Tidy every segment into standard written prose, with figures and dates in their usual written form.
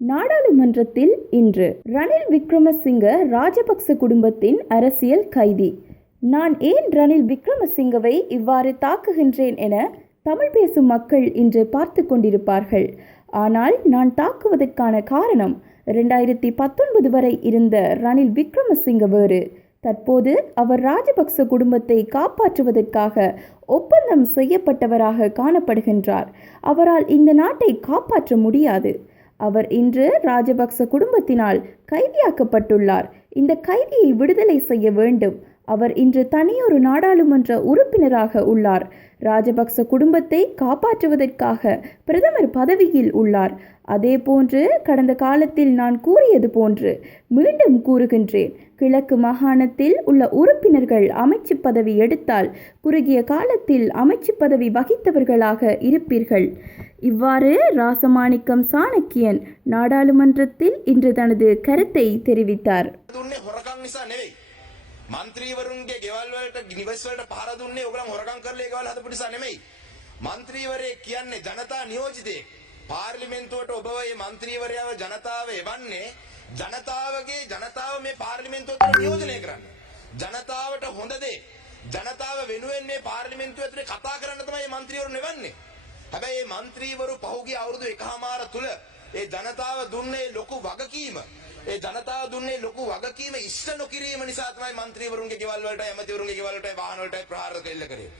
நாடாளுமன்றத்தில் இன்று ரணில் விக்ரமசிங்க ராஜபக்ச குடும்பத்தின் அரசியல் கைதி. நான் ஏன் ரணில் விக்ரமசிங்கவை இவ்வாறு தாக்குகின்றேன் என தமிழ் பேசும் மக்கள் இன்று பார்த்து கொண்டிருப்பார்கள். ஆனால் நான் தாக்குவதற்கான காரணம் 2019 வரை இருந்த ரணில் விக்ரமசிங்க வேறு. தற்போது அவர் ராஜபக்ச குடும்பத்தை காப்பாற்றுவதற்காக ஒப்பந்தம் செய்யப்பட்டவராக காணப்படுகின்றார். அவரால் இந்த நாட்டை காப்பாற்ற முடியாது. அவர் இன்று ராஜபக்ச குடும்பத்தினால் கைதியாக்கப்பட்டுள்ளார். இந்த கைதியை விடுதலை செய்ய வேண்டும். அவர் இன்று தனியொரு நாடாளுமன்ற உறுப்பினராக உள்ளார். ராஜபக்ச குடும்பத்தை காப்பாற்றுவதற்காக பிரதமர் பதவியில் உள்ளார். அதேபோன்று கடந்த காலத்தில் நான் கூறியது போன்று மீண்டும் கூறுகின்றேன், கிழக்கு மாகாணத்தில் உள்ள உறுப்பினர்கள் அமைச்சு பதவி எடுத்தால் குறுகிய காலத்தில் அமைச்சு பதவி வகித்தவர்களாக இருப்பீர்கள். இவ்வாறு ராசமாணிக்கம் சாணக்கியன் நாடாளுமன்றத்தில் இன்று தனது கருத்தை தெரிவித்தார். මන්ත්‍රීවරුන්ගේ ගෙවල් වලට නිවස් වලට පහර දුන්නේ ඔයගොල්ලන් හොරකම් කරලා ඒ ගෙවල් හදපු නිසා නෙමෙයි. මන්ත්‍රීවරයෙක් කියන්නේ ජනතා නියෝජිතයෙක්. පාර්ලිමේන්තුවට ඔබ මේ මන්ත්‍රීවරයාව ජනතාව එවන්නේ ජනතාව මේ පාර්ලිමේන්තුවට නියෝජනය කරන්න. ජනතාවට හොඳ දේ ජනතාව වෙනුවෙන් මේ පාර්ලිමේන්තුව ඇතුලේ කතා කරන්න තමයි මේ මන්ත්‍රීවරුන් එවන්නේ. හැබැයි මේ මන්ත්‍රීවරු පහුගිය අවුරුදු එකහමාර තුල ඒ ජනතාව දුන්නේ ලොකු වගකීම. ඒ ජනතාව දුන්නේ ලොකු වගකීම ඉෂ්ට නොකිරීම නිසා තමයි മന്ത്രിවරුන්ගේ ගෙවල් වලට ඇමතිවරුන්ගේ ගෙවල් වලට වාහන වලට ප්‍රහාර කෙල්ල කරේ.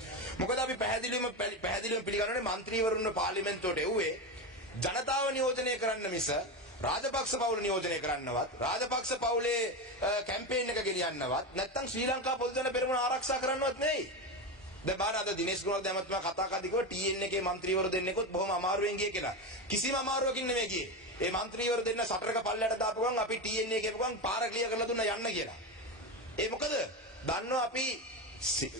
මොකද අපි පැහැදිලිවම පිළිගන්නනේ മന്ത്രിවරුන්ව පාර්ලිමේන්තුවට එව්වේ ජනතාව නියෝජනය කරන්න මිස රාජපක්ෂ පවුල නියෝජනය කරන්නවත් රාජපක්ෂ පවුලේ කැම්පේන් එක ගෙනියන්නවත් නැත්නම් ශ්‍රී ලංකා පොදු ජන පෙරමුණ ආරක්ෂා කරන්නවත් නෙවෙයි. දැන් බලන්න අද දිනේෂ් ගුණවර්ධන ඇමතුමා කතා කරද්දී කිව්වා TN එකේ മന്ത്രിවරු දෙන්නෙකුත් බොහොම අමාරුවෙන් ගියේ කියලා. කිසිම අමාරුවකින් නෙමෙයි ගියේ. ඒ മന്ത്രിවරු දෙන්න සටරක පල්ලයට දාපු ගමන් අපි TN එකේ ගමන් පාර ක්ලියර් කරලා දුන්නා යන්න කියලා. ඒ මොකද? දන්නවා අපි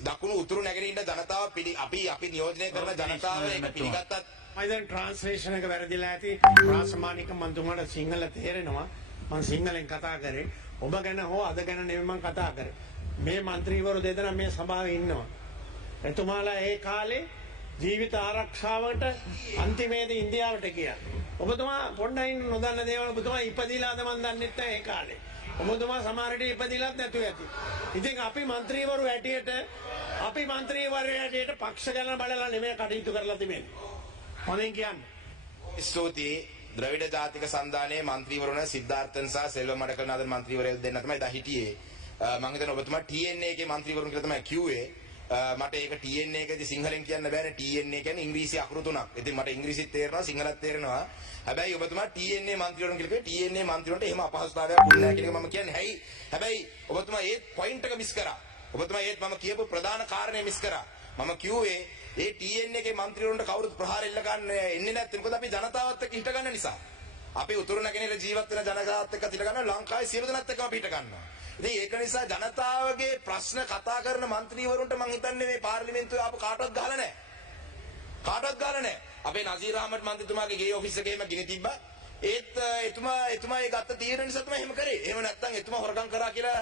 දකුණු උතුරු නැගෙනහිර ජනතාව අපි නියෝජනය කරන ජනතාව ඒක පිළිගත්තත් මම දැන් ට්‍රාන්ස්ලේෂන් එක වැරදිලා ඇති. රාසමානික මන්තුමාට සිංහල තේරෙනවා. මම සිංහලෙන් කතා කරේ. ඔබ ගැන හෝ අද ගැන නෙමෙයි මම කතා කරේ. මේ മന്ത്രിවරු දෙදෙනා මේ සභාවේ ඉන්නවා. එතුමාලා ඒ කාලේ ජීවිත ආරක්ෂාවට අන්තිමේදී ඉන්දියාවට ගියා. ඔබතුමා පොඩ්ඩක් නොදන්න දේවල් ඔබතුමා ඉපදිලාද මන් දන්නේ නැහැ ඒ කාලේ. ඔබතුමා සමහර විට ඉපදිලත් නැතුව ඇති. ඉතින් අපි മന്ത്രിවරු ඇටියට පක්ෂ ගැන බලලා නෙමෙයි කටයුතු කරලා තිබෙන්නේ. හොඳින් කියන්නේ. ස්තුතියි. ද්‍රවිඩ ජාතික සන්ධානයේ മന്ത്രിවරුන් සිද්ධාර්ථන් සහ සෙල්ව මඩකලනාද മന്ത്രിවරයෝ දෙන්න තමයි දා හිටියේ. මම හිතන්නේ ඔබතුමා TNA එකේ മന്ത്രിවරුන් කියලා තමයි කිව්වේ. මට ඒක TNA එකේදී සිංහලෙන් කියන්න බෑනේ. TNA කියන්නේ ඉංග්‍රීසි අකුරු තුනක්. ඉතින් මට ඉංග්‍රීසිත් තේරෙනවා සිංහලත් තේරෙනවා. හැබැයි ඔබතුමා TNA മന്ത്രിවරුන් කියලා කිව්වේ TNA മന്ത്രിවරුන්ට එහෙම අපහසුතාවයක් දුන්නේ නැහැ කියන එක මම කියන්නේ. හැබැයි ඔබතුමා ඒ පොයින්ට් එක මිස් කරා. ඔබතුමා ඒත් මම කියපු ප්‍රධාන කාරණේ මිස් කරා. මම කිව්වේ ඒ TNA එකේ മന്ത്രിවරුන්ට කවුරුත් ප්‍රහාර එල්ල ගන්න එන්නේ නැත්නම් මොකද අපි ජනතාවත් එක්ක හිට ගන්න නිසා. අපි උතුරු නැගෙනහිර ජීවත් වෙන ජනතාවත් එක්ක හිට ගන්නවා. ලංකාවේ සියලු දෙනාත් එක්ක අපි හිට ගන්නවා. ඉතින් ඒක නිසා ජනතාවගේ ප්‍රශ්න කතා කරන മന്ത്രിවරුන්ට මං හිතන්නේ මේ පාර්ලිමේන්තුවේ ආපු කාටවත් ගහලා නැහැ. අපේ නසීර් අහමඩ් මන්ත්‍රීතුමාගේ ගේ ඔෆිස් එකේම ගිනි තිබ්බා. ඒත් එතුමා ඒ ගත්ත තීරණ නිසා තමයි එහෙම කරේ. එහෙම නැත්නම් එතුමා හොරගම් කරා කියලා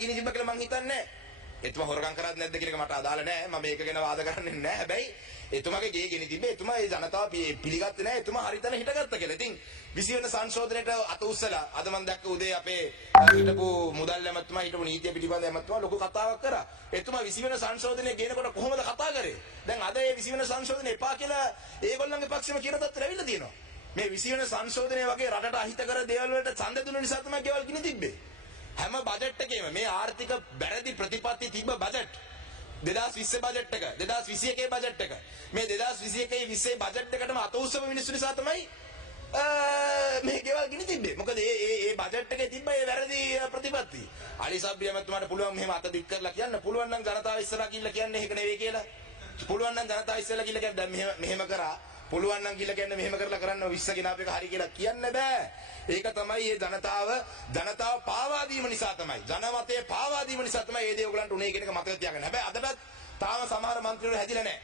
ගිනි තිබ්බා කියලා මං හිතන්නේ නැහැ. එතුමා හොරගම් කරාද නැද්ද කියන එක මට අදාළ නැහැ. මම මේක ගැන වාද කරන්නේ නැහැ. හැබැයි එතුමාගේ ගේ ගෙනි තිබ්බේ එතුමා ඒ ජනතාව පිළිගත්තේ නැහැ. එතුමා හරිතන හිටගත්තා කියලා. ඉතින් 20 වෙනි සංශෝධනයට අත උස්සලා අද මම දැක්ක උදේ අපේ හිටපු මුදල් ඇමතුමා හිටපු නීතිය පිළිබඳ ඇමතුමා ලොකු කතාවක් කරා. එතුමා 20 වෙනි සංශෝධනය ගේනකොට කොහොමද කතා කරේ? දැන් අද මේ 20 වෙනි සංශෝධනය එපා කියලා ඒගොල්ලන්ගේ පක්ෂෙම කියන තත්ත්වෙට ඇවිල්ලා තියෙනවා. මේ 20 වෙනි සංශෝධනය වගේ රටට අහිත කර දේවල් වලට ඡන්ද දුන්න නිසා තමයි ගෙවල් ගිනි තිබ්බේ. හැම බජට් එකේම මේ ආර්ථික බැරදි ප්‍රතිපත්ති තිබ්බ බජට් 2020 බජට් එක 2021 බජට් එක මේ 2021 20 බජට් එකටම අත උස්සපු මිනිස්සු නිසා තමයි මේ ගෙවල් ගිනි තිබ්බේ. මොකද ඒ බජට් එකේ තිබ්බ ඒ වැරදි ප්‍රතිපත්ති. අලි සබ්බිය මතුමාට පුළුවන් මෙහෙම අත දික් කරලා කියන්න. පුළුවන් නම් ජනතාව ඉස්සරහා ගිහිල්ලා කියන්න ඒක නෙවෙයි කියලා. පුළුවන් නම් ජනතාව ඉස්සරහා ගිහිල්ලා කියන්න දැන් මෙහෙම කරා. පුළුවන් නම් ගිහිල්ලා කියන්න මෙහෙම කරලා කරන්න 20 ගෙනාපු එක හරි කියලා කියන්න බෑ. ඒක තමයි මේ ජනතාව පාවා දීම නිසා තමයි. ජනමතයේ පාවා දීම නිසා තමයි මේ දේ ඔයගලන්ට උනේ කියන එක මතක තියාගන්න. හැබැයි අදටත් තාම සමහර മന്ത്രിවරු හැදිලා නැහැ.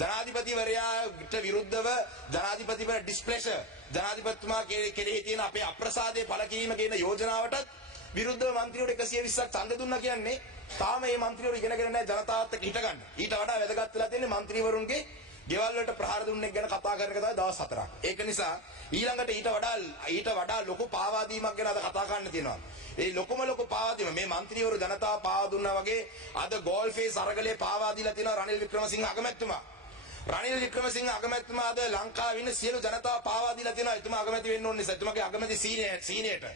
ජනාධිපතිවරයාට විරුද්ධව ජනාධිපතිවර ඩිස්ප්ලෙෂර් ජනාධිපතිතුමා කෙරෙහි තියෙන අපේ අප්‍රසාදයේ පළකිරීම කියන යෝජනාවටත් විරුද්ධව മന്ത്രിවරු 120ක් ඡන්ද දුන්නා කියන්නේ තාම මේ മന്ത്രിවරු ඉගෙනගෙන නැහැ ජනතාවත් එක්ක හිට ගන්න. ඊට වඩා වැදගත් වෙලා තියෙන්නේ മന്ത്രിවරුන්ගේ ගෙවල් වලට ප්‍රහාර දුන්නෙක් ගැන කතා කරන එක තමයි දවස් 4ක්. ඒක නිසා ඊළඟට ඊට වඩා ලොකු පාවාදීමක් ගැන අද කතා කරන්න තියෙනවා. ඒ ලොකුම ලොකු පාවාදීම මේ മന്ത്രിවරු ජනතාව පාවා දුන්නා වගේ අද ගෝල්ෆේස් අරගලේ පාවා දීලා තියෙනවා රනිල් වික්‍රමසිංහ අගමැතිතුමා. රනිල් වික්‍රමසිංහ අගමැතිතුමා අද ලංකාවේ ඉන්න සියලු ජනතාව පාවා දීලා තියෙනවා. එතුමා අගමැති වෙන්න ඕනේ නිසා. එතුමාගේ අගමැති සීනියට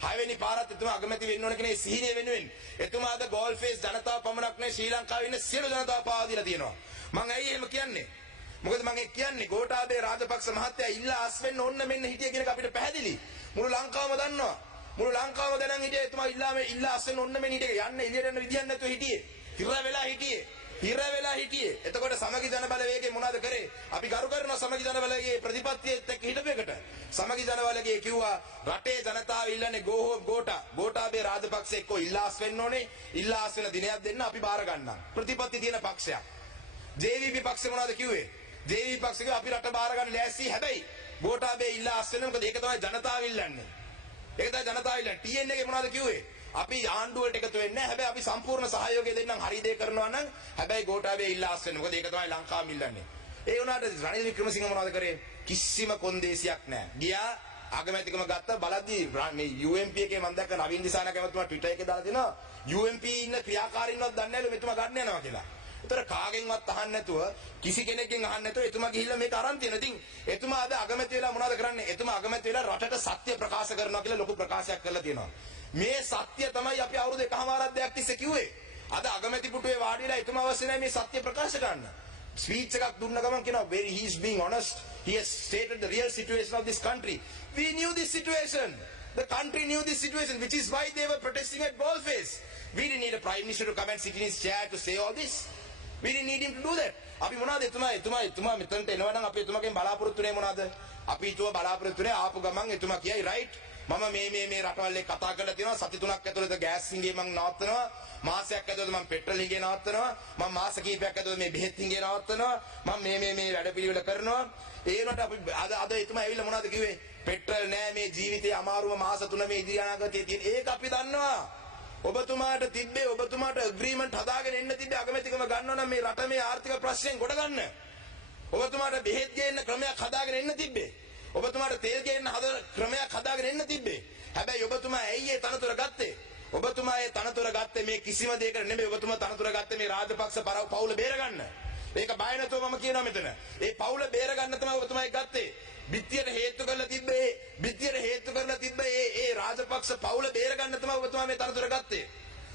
6 වෙනි පාරත් එතුමා අගමැති වෙන්න ඕන කෙනේ සීනිය වෙනුවෙන්. එතුමා අද ගෝල්ෆේස් ජනතාව පමණක් නෙවෙයි ශ්‍රී ලංකාවේ ඉන්න සියලු ජනතාව පාවා දීලා තියෙනවා. මම ඇයි එහෙම කියන්නේ? මොකද මම කියන්නේ ගෝඨාභය රාජපක්ෂ මහත්තයා ඉල්ලා අස් වෙන්න ඕන්න මෙන්න හිටිය කියන එක අපිට පැහැදිලි. මුළු ලංකාවම දන්නවා. මුළු ලංකාවම දැනන් හිටියේ එතුමා ඉල්ලා අස් වෙන්න ඕන්න මෙන්න හිටියේ. යන්න එළියට යන්න විදියක් නැතුව හිටියේ. හිර වෙලා හිටියේ. එතකොට සමගි ජන බලවේගය මොනවද කරේ? අපි ගරු කරනවා සමගි ජන බලවේගයේ ප්‍රතිපත්තියත් එක්ක හිටපෙකට. සමගි ජන බලවේගය කිව්වා රටේ ජනතාව ඉල්ලන්නේ ගෝඨාභය රාජපක්ෂ එක්ක ඉල්ලා අස් වෙන්න ඕනේ. ඉල්ලා අස් වෙන දිනයක් දෙන්න අපි බාර ගන්නම්. ප්‍රතිපත්ති තියෙන පක්ෂයක්. JVP පක්ෂය මොනවද කිව්වේ? JVP පක්ෂික අපි රට බාර ගන්න ලෑස්ති. හැබැයි ගෝඨාභය ඉල්ලා අස් වෙනවා. මොකද ඒක තමයි ජනතාව ඉල්ලන්නේ. ඒක තමයි ජනතාව ඉල්ලන්නේ. TN එකේ මොනවද කිව්වේ? අපි ආණ්ඩුවට එකතු වෙන්නේ නැහැ. හැබැයි අපි සම්පූර්ණ සහයෝගය දෙන්නම් හරි දේ කරනවා නම්. හැබැයි ගෝඨාභය ඉල්ලා අස් වෙනවා. මොකද ඒක තමයි ලංකාවම ඉල්ලන්නේ. ඒ වුණාට රනිල් වික්‍රමසිංහ මොනවද කරේ? කිසිම කොන්දේසියක් නැහැ. ගියා අගමැතිකම ගත්ත බලද්දී මේ UMP එකේ මම දැක්ක නවීන් දිසානායක මහත්මයා Twitter එකේ දාලා තිනවා UMP ඉන්න ක්‍රියාකාරීන්වත් දන්නේ නැලු මෙතුමා ගන්න යනවා කියලා. ඒතර කාගෙන්වත් අහන්න නැතුව කිසි කෙනෙක්ගෙන් අහන්න නැතුව එතුමා ගිහිල්ලා මේක අරන් තියෙනවා. ඉතින් එතුමා අද අගමැති වෙලා මොනවද කරන්නේ? එතුමා අගමැති වෙලා රටට සත්‍ය ප්‍රකාශ කරනවා කියලා ලොකු ප්‍රකාශයක් කරලා තියෙනවා. මේ සත්‍ය තමයි අපි අවුරුදු එකමාරක් දෙකක් තිස්සේ කිව්වේ. අද අගමැති පුටුවේ වාඩි වෙලා එතුමා අවශ්‍ය නැහැ මේ සත්‍ය ප්‍රකාශ කරන්න. ස්පීච් එකක් දුන්න ගමන් කියනවා very he is being honest. He has stated the real situation of this country. We knew this situation. The country knew this situation, which is why they were protesting at Ballface. We didn't need a prime minister to come and sit in his chair to say all this. We didn't need him to do that. අපි මොනවද එතුමා මෙතනට එනවා නම් අපි එතුමාගෙන් බලාපොරොත්තු වෙන්නේ මොනවද? අපි ඊටව බලාපොරොත්තු වෙන්නේ ආපු ගමන් එතුමා කියයි right මම මේ රටවල් එක්ක කතා කරලා තියෙනවා සති 3ක් ඇතුළත ගෑස් හිඟේ මම නවත්තනවා මාසයක් ඇතුළත මම පෙට්‍රල් හිඟේ නවත්තනවා මම මාස කිහිපයක් ඇතුළත මේ බෙහෙත් හිඟේ නවත්තනවා මම මේ වැඩ පිළිවෙල කරනවා ඒ වුණාට අපි අද එතුමා ඇවිල්ලා මොනවද කිව්වේ පෙට්‍රල් නෑ මේ ජීවිතේ අමාරුම මාස 3 මේ ඉදිරි අනාගතයේ තියෙන ඒක අපි දන්නවා ඔබතුමාට ඇග්‍රීමන්ට් හදාගෙන එන්න තිබ්බේ අගමැතිකම ගන්නවා නම් මේ රට මේ ආර්ථික ප්‍රශ්නෙන් ගොඩ ගන්න. ඔබතුමාට බෙහෙත් ගේන්න ක්‍රමයක් හදාගෙන එන්න තිබ්බේ. ඔබතුමාට තෙල් ගේන්න ක්‍රමයක් හදාගෙන එන්න තිබ්බේ. හැබැයි ඔබතුමා ඇයි ඒ තනතුර ගත්තේ? ඔබතුමා ඒ තනතුර ගත්තේ මේ කිසිම දෙයකට නෙමෙයි. ඔබතුමා තනතුර ගත්තේ මේ රාජපක්ෂ පවුල බේරගන්න. ඒක බය නැතුව මම කියනවා මෙතන. ඒ පවුල බේරගන්න තමයි ඔබතුමා ඒක ගත්තේ. බිත්තියට හේතු කරලා තිබ්බේ ඒ රාජපක්ෂ පවුල බේරගන්න තමයි ඔබතුමා මේ තනතුර ගත්තේ.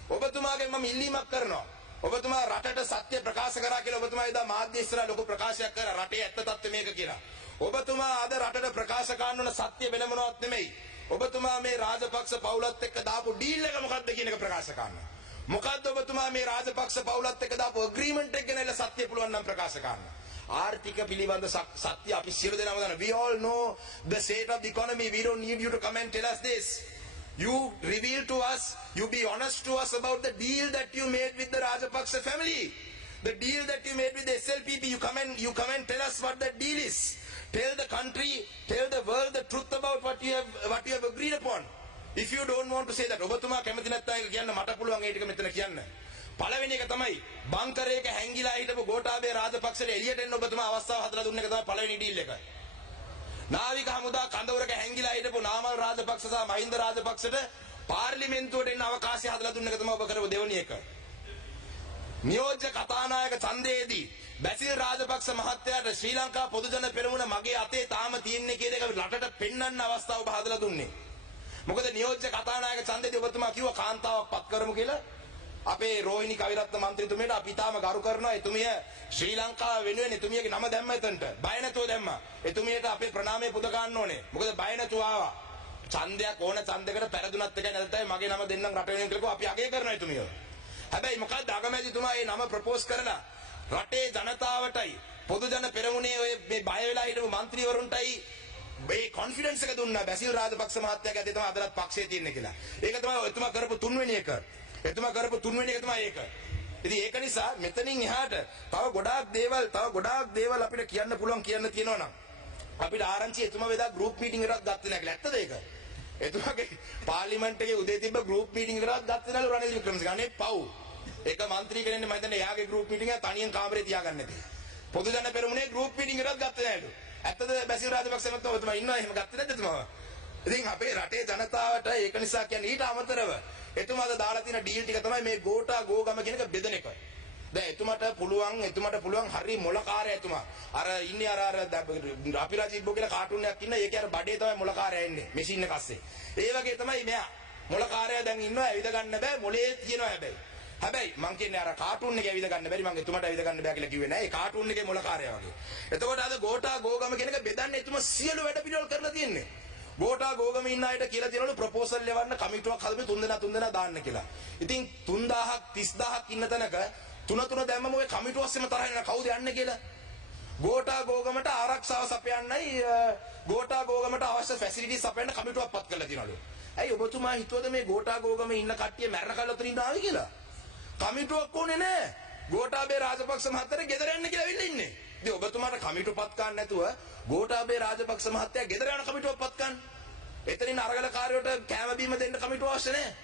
ඔබතුමාගෙන් මම ඉල්ලීමක් කරනවා. ඔබතුමා රටට සත්‍ය ප්‍රකාශ කරා කියලා ඔබතුමා එදා මාධ්‍ය ඉස්සරහා ලොකු ප්‍රකාශයක් කරා රටේ ඇත්ත තත්ත්වය මේක කියලා. ඔබතුමා අද රටට ප්‍රකාශ කරන්න ඕන සත්‍ය වෙන මොනවත් නෙමෙයි. ඔබතුමා මේ රාජපක්ෂ පවුලත් එක්ක දාපු ඩීල් එක මොකක්ද කියන එක ප්‍රකාශ කරන්න. මොකද්ද ඔබතුමා මේ රාජපක්ෂ පවුලත් එක්ක දාපු ඇග්‍රීමන්ට් එක ගැන සත්‍ය පුළුවන් නම් ප්‍රකාශ කරන්න. ආර්ථික පිළිබඳ සත්‍ය අපි සියලු දෙනාම දන්නවා. We all know the state of the economy. We don't need you to come and tell us this. You reveal to us, you be honest to us about the deal that you made with the Rajapaksa family. The deal that you made with the SLPP, you come and tell us what that deal is. Tell the country, tell the world the truth about what you have agreed upon. If you don't want to say that, ඔබතුමා කැමති නැත්නම් ඒක කියන්න මට පුළුවන් ඒ ටික මෙතන කියන්න. පළවෙනි එක තමයි බංකරයක හැංගිලා හිටපු ගෝඨාභය රාජපක්ෂට එළියට එන්න ඔබතුමා අවස්ථාව හදලා දුන්න එක තමයි පළවෙනි ඩීල් එක. නාවික හමුදා කඳවුරක හැංගිලා හිටපු නාමල් රාජපක්ෂ සහ මහින්ද රාජපක්ෂට පාර්ලිමේන්තුවට එන්න අවකාශය හදලා දුන්න එක තමයි ඔබ කරපු දෙවෙනි එක. නියෝජ්‍ය කතානායක ඡන්දයේදී බැසිල් රාජපක්ෂ මහත්තයාට ශ්‍රී ලංකා පොදු ජන පෙරමුණ මගේ අතේ තාම තියෙන්නේ කියන එක රටට පෙන්වන්න අවස්ථාව ඔබ හදලා දුන්නේ. මොකද නියෝජ්‍ය කතානායක ඡන්දයේදී ඔබතුමා කිව්වා කාන්තාවක් පත් කරමු කියලා. අපේ රෝහිණී කවිරත්න මන්ත්‍රීතුමියට අපි තාම ගරු කරනවා. එතුමිය ශ්‍රී ලංකාව වෙනුවෙන් එතුමියගේ නම දැම්ම එතනට. බය නැතුව දැම්මා. එතුමියට අපේ ප්‍රණාමය පුද ගන්න ඕනේ. මොකද බය නැතුව ආවා. ඡන්දයක් ඕන ඡන්දයකට පෙරදුනත් එකයි නැත්නම් මගේ නම දෙන්නම් රට වෙනුවෙන් කියලා අපි අගය කරනවා එතුමියව. හැබැයි මොකක්ද අගමැතිතුමා මේ නම ප්‍රොපෝස් කරලා රටේ ජනතාවටයි පොදු ජන පෙරමුණේ ඔය මේ බය වෙලා හිටපු മന്ത്രിවරුන්ටයි මේ කොන්ෆිඩන්ස් එක දුන්නා බැසිල් රාජපක්ෂ මහත්තයාගේ අතේ තමයි අදලත් පක්ෂයේ තියෙන්නේ කියලා. ඒක තමයි එතුමා කරපු තුන්වෙනි එක. එතුමා කරපු තුන්වෙනි එක තමයි ඒක. ඉතින් ඒක නිසා මෙතනින් එහාට තව ගොඩාක් දේවල් අපිට කියන්න පුළුවන් කියන්න තියෙනවා නම් අපිට ආරංචි එතුමා වේදා ගෲප් මීටින් එකක් ගත්තේ නැහැ කියලා. ඇත්තද ඒක? එතුමාගේ පාර්ලිමේන්තු එකේ උදේ තිබ්බ ගෲප් මීටින් එකක් ගත්තේ නැලු රනිල් වික්‍රමසිංහ. අනේ පව්. ඒක മന്ത്രി කෙනෙක් මම හිතන්නේ එයාගේ ගෲප් මීටින් එක තනියෙන් කාමරේ තියාගන්න නැති. පොදු ජන පෙරමුණේ ගෲප් මීටින් එකක් ගත්තේ නැහැලු. ඇත්තද බැසිල් රාජපක්ෂ මහත්මයා ඉන්නවා එහෙම ගත්තේ නැද්ද එතුමාව? ඉතින් අපේ රටේ ජනතාවට ඒක නිසා කියන්නේ ඊට අමතරව එතුමාද දාලා තියෙන ඩීල් ටික තමයි මේ ගෝටා ගෝගම කියන එක බෙදන එක. දැන් එතුමාට පුළුවන් හරි මොලකාරය එතුමා. අර ඉන්නේ අර අපිරාජීබ්බෝ කියලා කාටුන් එකක් ඉන්න ඒකේ අර බඩේ තමයි මොලකාරය ඉන්නේ මැෂින් එක අස්සේ. ඒ වගේ තමයි මෙයා. මොලකාරය දැන් ඉන්නවා ඇවිද ගන්න බෑ මොලේ තියෙනවා හැබැයි. හැබැයි මං කියන්නේ අර කාටුන් එකේ ඇවිද ගන්න බැරි මං එතුමාට ඇවිද ගන්න බෑ කියලා කිව්වේ නෑ. ඒ කාටුන් එකේ මොලකාරය වගේ. එතකොට අද ගෝටා ගෝගම කියන එක බෙදන්නේ එතුමා සියලු වැඩ පිළිවෙල කරලා තියෙන්නේ. ගෝටා ගෝගම ඉන්න අයට කියලා තියෙනවලු ප්‍රොපෝසල් ලෙවන්න කමිටුවක් හදපු 3 දෙනා දාන්න කියලා. ඉතින් 3000ක් 30000ක් ඉන්න තැනක තුන දැම්මම ඔය කමිටුව අස්සෙම තරහ යන කවුද යන්නේ කියලා. ගෝටා ගෝගමට ආරක්ෂාව සපයන්නයි ගෝටා ගෝගමට අවශ්‍ය ෆැසිලිටිස් සපයන්න කමිටුවක් පත් කරලා තියෙනවලු. ඇයි ඔබතුමා හිතුවද මේ ගෝටා ගෝගමේ ඉන්න කට්ටිය මැරණ කල් උතරින් ආවේ කියලා? කමිටුවක් ඕනේ නෑ. ගෝඨාභය රාජපක්ෂ මහත්තයා ගෙදර යන්න කියලා වෙන්න ඉන්නේ. ඉතින් ඔබතුමාට කමිටුව පත් ගන්න නැතුව ගෝඨාභය රාජපක්ෂ මහත්තයා ගෙදර යන කමිටුවක් පත් ගන්න. එතනින් අරගලකාරයෝට කෑම බීම දෙන්න කමිටුව අවශ්‍ය නැහැ.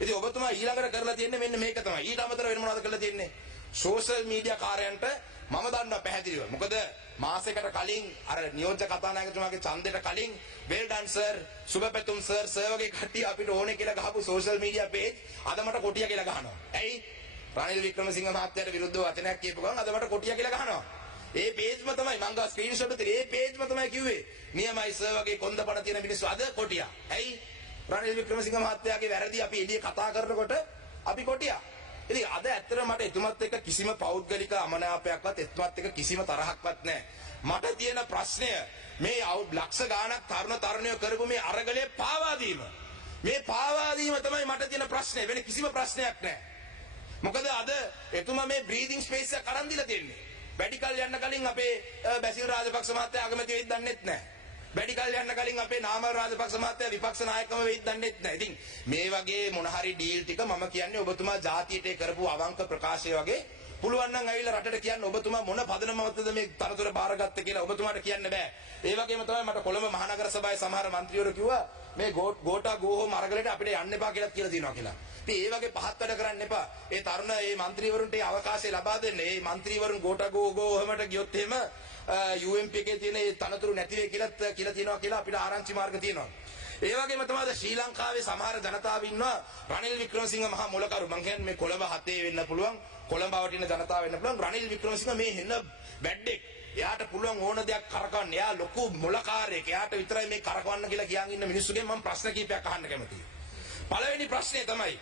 ඉතින් ඔබතුමා ඊළඟට කරලා තියෙන්නේ මෙන්න මේක තමයි. ඊට අමතරව වෙන මොනවද කරලා තියෙන්නේ? සෝෂල් මීඩියා කාර්යයන්ට මම දන්නවා පැහැදිලිව. මොකද මාසයකට කලින් අර නියෝජ්‍ය කතානායකතුමාගේ ඡන්දෙට කලින් වෙල් ඩන් සර්, සුබපැතුම් සර් වගේ කට්ටිය අපිට ඕනේ කියලා ගහපු සෝෂල් මීඩියා පේජ් අද මට කොටියා කියලා ගහනවා. ඇයි? රනිල් වික්‍රමසිංහ මහත්තයාට විරුද්ධව වචනයක් කියපු ගමන් අද මට කොටියා කියලා ගහනවා. ඒ පේජ්ම තමයි මං ගා ස්ක්‍රීන්ෂොට් එකේ ඒ පේජ්ම තමයි කිව්වේ. නියමයි සර් වගේ කොන්දපණ තියෙන මිනිස්සු අද කොටියා. ඇයි? රනිල් වික්‍රමසිංහ මහත්තයාගේ වැරදි අපි එළිය කතා කරනකොට අපි කොටියා. ඉතින් අද ඇත්තටම මට එතුමත් එක්ක කිසිම පෞද්ගලික අමනාපයක්වත් එතුමත් එක්ක කිසිම තරහක්වත් නැහැ. මට තියෙන ප්‍රශ්නය මේ ලක්ෂ ගාණක් තරුණයෝ කරපු මේ අරගලයේ පාවා දීම. මේ පාවා දීම තමයි මට තියෙන ප්‍රශ්නේ. වෙන කිසිම ප්‍රශ්නයක් නැහැ. මොකද අද එතුමා මේ බ්‍රීතිං ස්පේස් එක කරන් දීලා තියෙන්නේ. වැඩි කල් යන්න කලින් අපේ බැසිල් රාජපක්ෂ මහත්තයා අගමැති වෙයිද දන්නෙත් නැහැ. වැඩි කල් යන්න කලින් අපේ නාමල් රාජපක්ෂ මහත්තයා විපක්ෂ නායකම වෙයිද දන්නෙත් නැහැ. ඉතින් මේ වගේ මොන හරි ඩීල් ටික මම කියන්නේ ඔබතුමා ජාතියට කරපු අවංක ප්‍රකාශය වගේ පුළුවන් නම් ඇවිල්ලා රටට කියන්න ඔබතුමා මොන පදනමවත්ද මේ තරතුර බාරගත්තේ කියලා ඔබතුමාට කියන්න බෑ. ඒ වගේම තමයි මට කොළඹ මහනගර සභාවේ සමහර മന്ത്രിවරු කිව්වා මේ ගෝටා ගෝහෝ අරගලයට අපිට යන්න එපා කියලා තියෙනවා කියලා. ඉතින් ඒ වගේ පහත් වැඩ කරන්න එපා. ඒ තරුණ මේ മന്ത്രിවරුන්ට ඒ අවකාශය ලබා දෙන්න. මේ മന്ത്രിවරුන් ගෝටා ගෝහමට ගියොත් එහෙම UMP එකේ තියෙන ඒ තනතුරු නැති වෙයි කියලා තියෙනවා කියලා අපිට ආරංචි මාර්ග තියෙනවා. ඒ වගේම තමයි ශ්‍රී ලංකාවේ සමහර ජනතාව ඉන්නවා රනිල් වික්‍රමසිංහ මහා මොලකරු. මං කියන්නේ මේ කොළඹ 7 වෙන්න පුළුවන්, කොළඹ වටින ජනතාව වෙන්න පුළුවන්. රනිල් වික්‍රමසිංහ මේ හෙන බැඩ්ඩෙක්. එයාට පුළුවන් ඕන දෙයක් කරකවන්න. එයා ලොකු මොලකාරයෙක්. එයාට විතරයි මේ කරකවන්න කියලා කියන් ඉන්න මිනිස්සුගෙන් මම ප්‍රශ්න කිහිපයක් අහන්න කැමතියි. පළවෙනි ප්‍රශ්නේ තමයි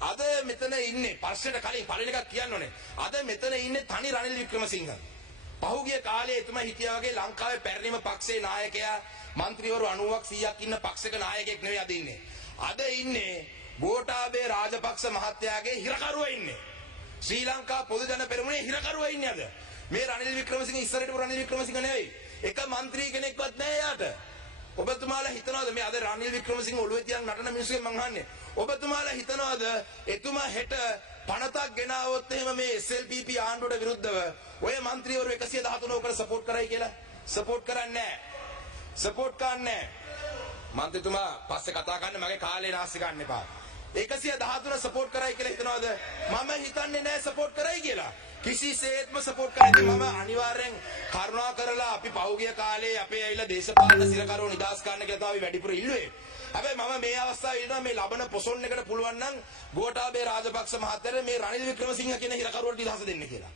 අද මෙතන ඉන්නේ ප්‍රශ්නෙට කලින් පළවෙනි එකක් කියන්න ඕනේ. අද මෙතන ඉන්නේ තනි රනිල් වික්‍රමසිංහ. පහුගිය කාලේ එතුමා හිටියා වගේ ලංකාවේ පැරණිම පක්ෂේ නායකයා മന്ത്രിවරු 90ක් 100ක් ඉන්න පක්ෂයක නායකයෙක් නෙවෙයි අද ඉන්නේ. අද ඉන්නේ ගෝඨාභය රාජපක්ෂ මහත්තයාගේ හිරකරුවා ඉන්නේ. ශ්‍රී ලංකා පොදු ජන පෙරමුණේ හිරකරුවා ඉන්නේ අද. මේ රනිල් වික්‍රමසිංහ ඉස්සරහට රනිල් වික්‍රමසිංහ නෙවෙයි. එක മന്ത്രി කෙනෙක්වත් නැහැ යාට. ඔබතුමාලා හිතනවාද මේ අද රනිල් වික්‍රමසිංහ ඔළුවේ තියන් නටන මිනිස්සුගෙන් මං අහන්නේ. ඔබතුමාලා හිතනවාද එතුමා හෙට පනතක් ගෙනාවොත් එහෙම මේ SLPP ආණ්ඩුවට විරුද්ධව ඔය മന്ത്രിවරු 113 ඔකට සපෝට් කරයි කියලා? සපෝට් කරන්නේ නැහැ. සපෝට් කරන්නේ නැහැ. මන්ත්‍රීතුමා පස්සේ කතා කරන්න මගේ කාලේ නාස්ති ගන්න එපා. 113 සපෝට් කරයි කියලා හිතනවාද? මම හිතන්නේ නැහැ සපෝට් කරයි කියලා. කිසිසේත්ම සපෝට් කරන්නේ මම අනිවාර්යෙන් කරුණා කරලා අපි පහුගිය කාලේ අපේ ඇවිල්ලා දේශපාලන සිරකරුවෝ නිදාස් ගන්න කියලා තමයි වැඩිපුර ඉල්ලුවේ. හැබැයි මම මේ අවස්ථාවේ ඉන්නවා මේ ලබන පොසොන් එකට පුළුවන් නම් ගෝඨාභය රාජපක්ෂ මහත්තයාට මේ රනිල් වික්‍රමසිංහ කියන හිරකරුවට නිදහස දෙන්න කියලා.